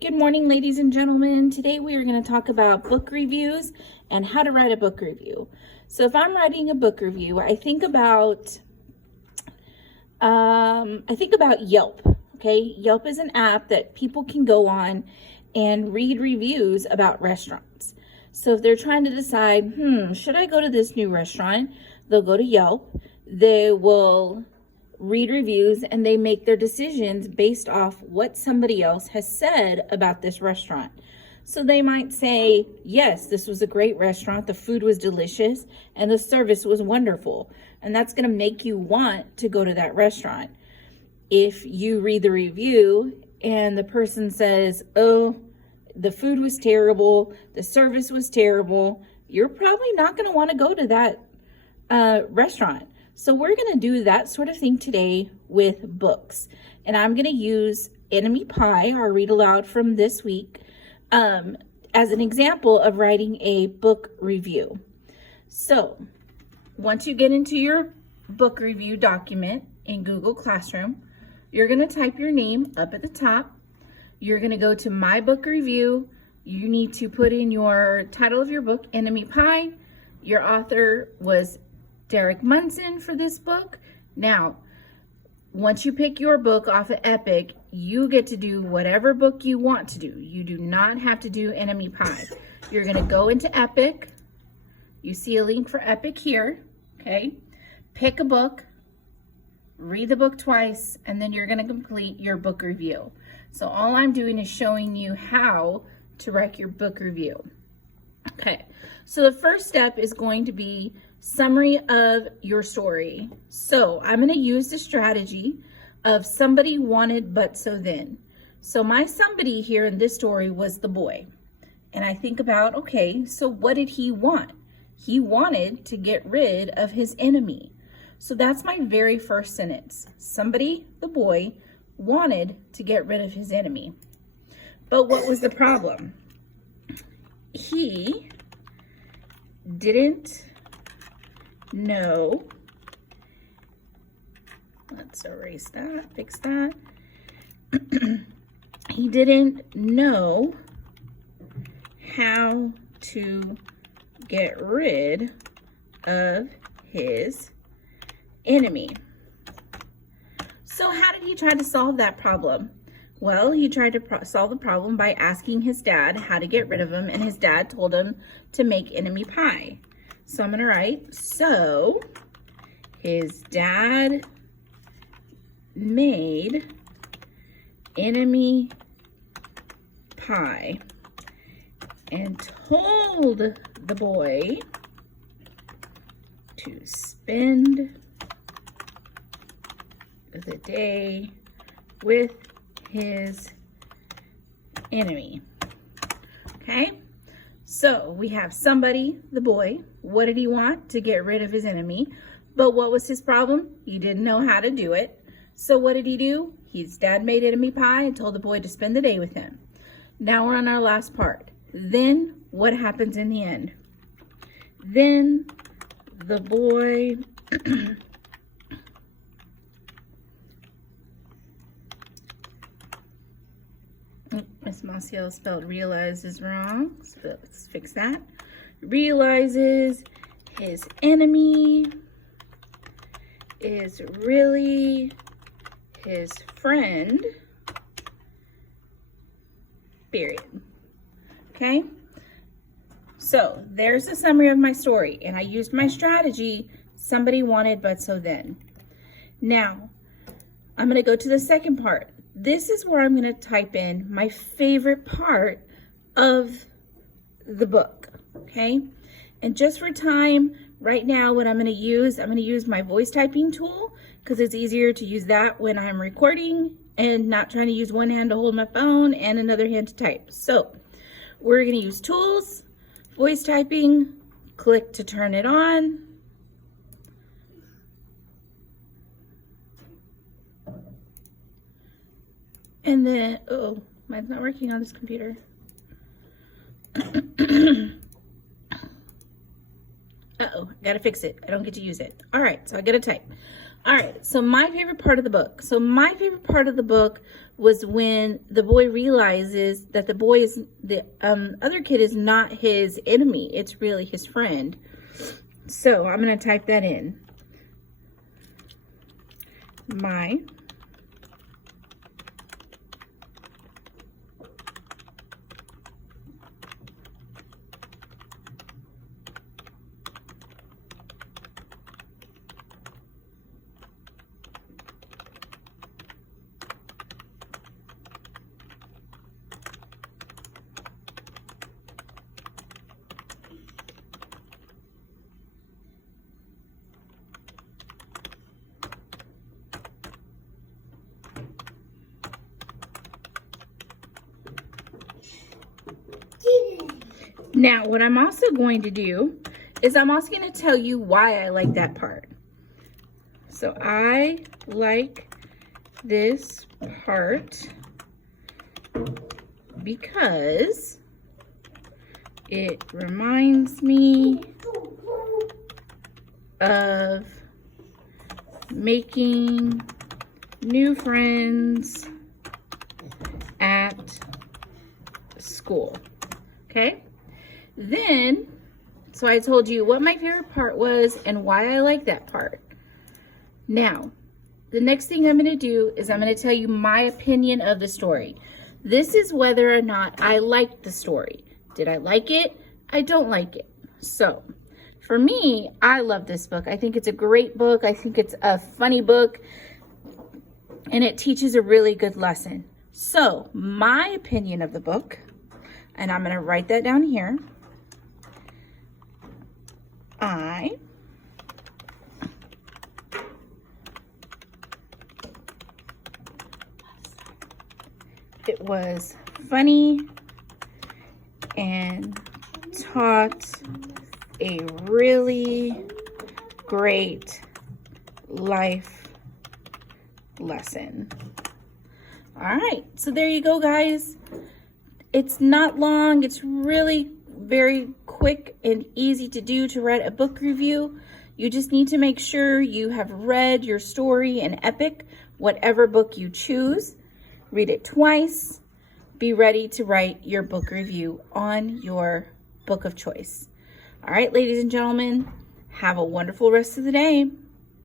Good morning, ladies and gentlemen. Today we are going to talk about book reviews and how to write a book review. So if I'm writing a book review, I think about Yelp. Okay, Yelp is an app that people can go on and read reviews about restaurants. So if they're trying to decide, should I go to this new restaurant? They'll go to Yelp. They will read reviews and they make their decisions based off what somebody else has said about this restaurant. So they might say, yes, this was a great restaurant, the food was delicious, and the service was wonderful. And that's going to make you want to go to that restaurant. If you read the review and the person says, oh, the food was terrible, the service was terrible, you're probably not going to want to go to that restaurant. So we're going to do that sort of thing today with books. And I'm going to use Enemy Pie, our read aloud from this week, as an example of writing a book review. So once you get into your book review document in Google Classroom, you're going to type your name up at the top. You're going to go to My Book Review. You need to put in your title of your book, Enemy Pie. Your author was Derek Munson for this book. Now, once you pick your book off of Epic, you get to do whatever book you want to do. You do not have to do Enemy Pie. You're going to go into Epic. You see a link for Epic here, okay? Pick a book, read the book twice, and then you're going to complete your book review. So all I'm doing is showing you how to write your book review. Okay, so the first step is going to be summary of your story. So I'm going to use the strategy of somebody wanted but so then. So my somebody here in this story was the boy. And I think about, okay, so what did he want? He wanted to get rid of his enemy. So that's my very first sentence. Somebody, the boy, wanted to get rid of his enemy. But what was the problem? He didn't know, let's erase that, fix that. He didn't know how to get rid of his enemy. So how did he try to solve that problem? Well, he tried to solve the problem by asking his dad how to get rid of him, and his dad told him to make enemy pie. So I'm going to write, so his dad made enemy pie and told the boy to spend the day with his enemy. Okay? So we have somebody, the boy, what did he want? To get rid of his enemy. But what was his problem? He didn't know how to do it. So what did he do? His dad made enemy pie and told the boy to spend the day with him. Now we're on our last part. Then what happens in the end? Then the boy Miss Maciel spelled realize is wrong, so let's fix that. Realizes his enemy is really his friend, period. Okay, so there's the summary of my story, and I used my strategy, somebody wanted but so then. Now, I'm going to go to the second part. This is where I'm going to type in my favorite part of the book, okay? And just for time, right now what I'm going to use my voice typing tool because it's easier to use that when I'm recording and not trying to use one hand to hold my phone and another hand to type. So we're going to use tools, voice typing, click to turn it on. And then, oh, mine's not working on this computer. Uh-oh, gotta fix it. I don't get to use it. All right, so I gotta type. All right, so my favorite part of the book. So my favorite part of the book was when the boy realizes that the other kid is not his enemy. It's really his friend. So I'm going to type that in. My Now, what I'm also going to do is I'm also going to tell you why I like that part. So I like this part because it reminds me of making new friends at school. Okay? Then, so I told you what my favorite part was and why I like that part. Now, the next thing I'm going to do is I'm going to tell you my opinion of the story. This is whether or not I liked the story. Did I like it? I don't like it. So, for me, I love this book. I think it's a great book. I think it's a funny book. And it teaches a really good lesson. So, my opinion of the book, and I'm going to write that down here. It was funny and taught a really great life lesson. All right, so there you go, guys. It's not long. It's really very quick and easy to do to write a book review. You just need to make sure you have read your story in Epic, whatever book you choose. Read it twice. Be ready to write your book review on your book of choice. All right, ladies and gentlemen, have a wonderful rest of the day.